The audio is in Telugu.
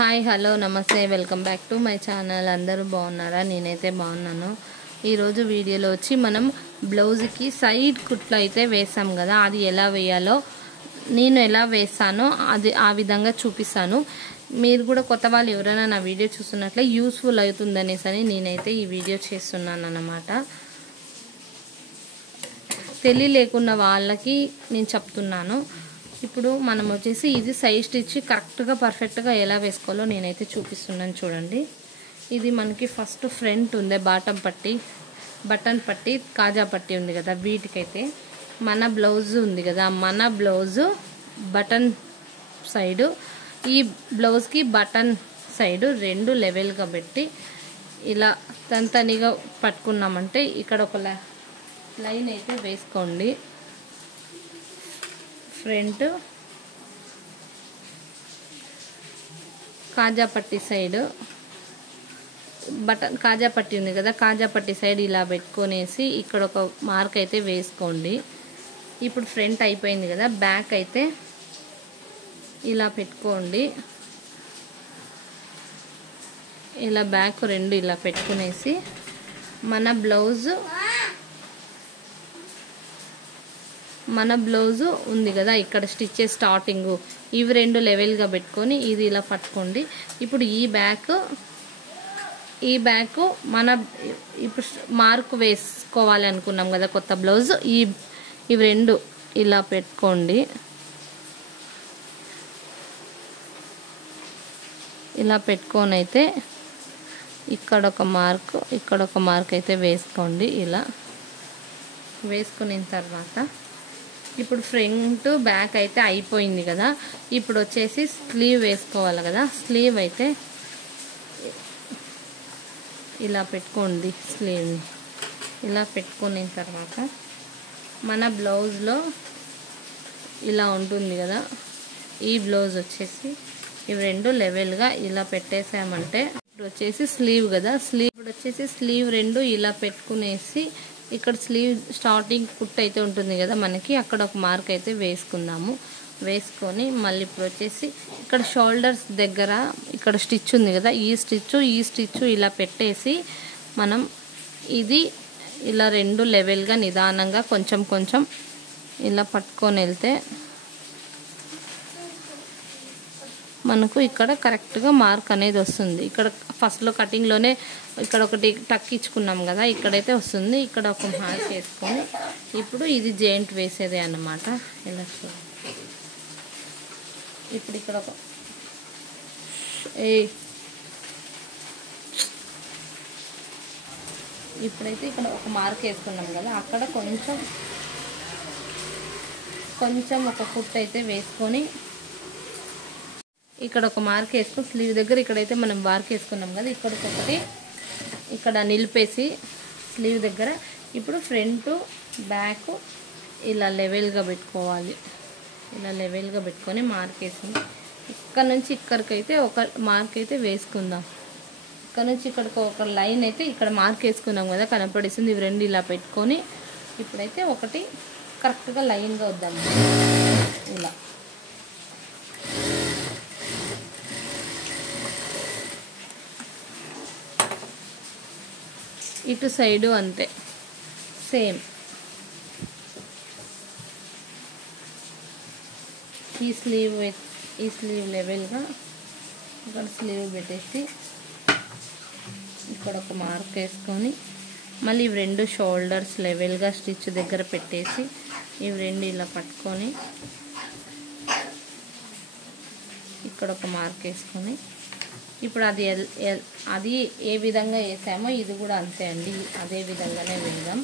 హాయ్ హలో నమస్తే welcome back to my channel. అందరూ బాగున్నారా? నేనైతే బాగున్నాను. ఈరోజు వీడియోలో వచ్చి మనం బ్లౌజ్కి సైడ్ కుట్లు అయితే వేసాం కదా, అది ఎలా వేయాలో నేను ఎలా వేసానో అది ఆ విధంగా చూపిస్తాను. మీరు కూడా కొత్త వాళ్ళు ఎవరైనా నా వీడియో చూస్తున్నట్లే యూస్ఫుల్ అవుతుందనేసని నేనైతే ఈ వీడియో చేస్తున్నాను అన్నమాట. తెలియలేకున్న వాళ్ళకి నేను చెప్తున్నాను. ఇప్పుడు మనం వచ్చేసి ఇది సైడ్ స్టిచ్ కరెక్ట్గా పర్ఫెక్ట్గా ఎలా వేసుకోవాలో నేనైతే చూపిస్తున్నాను చూడండి. ఇది మనకి ఫస్ట్ ఫ్రంట్ ఉంది, బటన్ పట్టి కాజా పట్టి ఉంది కదా, వీటికైతే మన బ్లౌజ్ ఉంది కదా, మన బ్లౌజు బటన్ సైడు, ఈ బ్లౌజ్కి బటన్ సైడు రెండు లెవెల్గా పెట్టి ఇలా తనిగా పట్టుకున్నామంటే ఇక్కడ ఒక లైన్ అయితే వేసుకోండి. ఫ్రంట్ కాజా పట్టి సైడ్ బటన్ కాజా పట్టి ఉంది కదా, కాజా పట్టి సైడ్ ఇలా పెట్టుకొనేసి ఇక్కడ ఒక మార్క్ అయితే వేసుకోండి. ఇప్పుడు ఫ్రంట్ అయిపోయింది కదా, బ్యాక్ అయితే ఇలా పెట్టుకోండి. ఇలా బ్యాక్ రెండు ఇలా పెట్టుకునేసి మన బ్లౌజు ఉంది కదా, ఇక్కడ స్టిచ్చెస్ స్టార్టింగ్ ఇవి రెండు లెవెల్గా పెట్టుకొని ఇది ఇలా పట్టుకోండి. ఇప్పుడు ఈ బ్యాక్ మన ఇప్పుడు మార్క్ వేసుకోవాలి అనుకున్నాం కదా కొత్త బ్లౌజ్, ఇవి రెండు ఇలా పెట్టుకోండి. ఇలా పెట్టుకొని అయితే ఇక్కడ ఒక మార్క్ అయితే వేసుకోండి. ఇలా వేసుకున్న తర్వాత ఇప్పుడు ఫ్రంట్ బ్యాక్ అయితే అయిపోయింది కదా, ఇప్పుడు వచ్చేసి స్లీవ్ వేసుకోవాలి కదా. స్లీవ్ అయితే ఇలా పెట్టుకోండి. స్లీవ్ని ఇలా పెట్టుకున్న తర్వాత మన బ్లౌజ్లో ఇలా ఉంటుంది కదా, ఈ బ్లౌజ్ వచ్చేసి ఇవి రెండు లెవెల్గా ఇలా పెట్టేసామంటే ఇప్పుడు వచ్చేసి స్లీవ్ కదా, ఇప్పుడు వచ్చేసి స్లీవ్ రెండు ఇలా పెట్టుకునేసి ఇక్కడ స్లీవ్ స్టార్టింగ్ కుట్ అయితే ఉంటుంది కదా మనకి, అక్కడ ఒక మార్క్ అయితే వేసుకుందాము. వేసుకొని మళ్ళీ ఇప్పుడు వచ్చేసి ఇక్కడ షోల్డర్స్ దగ్గర ఇక్కడ స్టిచ్ ఉంది కదా, ఈ స్టిచ్ ఇలా పెట్టేసి మనం ఇది ఇలా రెండు లెవెల్గా నిదానంగా కొంచెం ఇలా పట్టుకొని వెళ్తే మనకు ఇక్కడ కరెక్ట్గా మార్క్ అనేది వస్తుంది. ఇక్కడ ఫస్ట్లో కటింగ్లోనే ఇక్కడ ఒకటి టక్ ఇచ్చుకున్నాం కదా, ఇక్కడైతే వస్తుంది. ఇక్కడ ఒక మార్క్ వేసుకొని ఇప్పుడు ఇది జాయింట్ వేసేదే అన్నమాట. ఇలా చూడండి. ఇప్పుడు ఇక్కడ ఇప్పుడైతే ఇక్కడ ఒక మార్క్ వేసుకున్నాం కదా, అక్కడ కొంచెం ఒక ఫుట్ అయితే వేసుకొని ఇక్కడ ఒక మార్క్ వేసుకొని స్లీవ్ దగ్గర ఇక్కడైతే మనం మార్క్ వేసుకున్నాం కదా, ఇక్కడికొకటి ఇక్కడ నిలిపేసి స్లీవ్ దగ్గర ఇప్పుడు ఫ్రంట్ బ్యాక్ ఇలా లెవెల్గా పెట్టుకోవాలి. ఇలా లెవెల్గా పెట్టుకొని మార్క్ వేసుకుని ఇక్కడ నుంచి ఇక్కడికైతే ఒక మార్క్ అయితే వేసుకుందాం. ఇక్కడ నుంచి ఇక్కడికి ఒక లైన్ అయితే ఇక్కడ మార్క్ వేసుకున్నాం కదా కనపడిస్తుంది. ఇవి రెండు ఇలా పెట్టుకొని ఇప్పుడైతే ఒకటి కరెక్ట్గా లైన్గా వద్దాం. ఇలా ఇటు సైడు అంతే సేమ్. ఈ స్లీవ్ లెవెల్గా ఇక్కడ స్లీవ్ పెట్టేసి ఇక్కడ ఒక మార్క్ వేసుకొని మళ్ళీ ఇవి రెండు షోల్డర్స్ లెవెల్గా స్టిచ్ దగ్గర పెట్టేసి ఇవి రెండు ఇలా పట్టుకొని ఇక్కడ ఒక మార్క్ వేసుకొని ఇప్పుడు అది ఏ విధంగా వేసామో ఇది కూడా అంతే అండి, అదే విధంగానే వేద్దాం.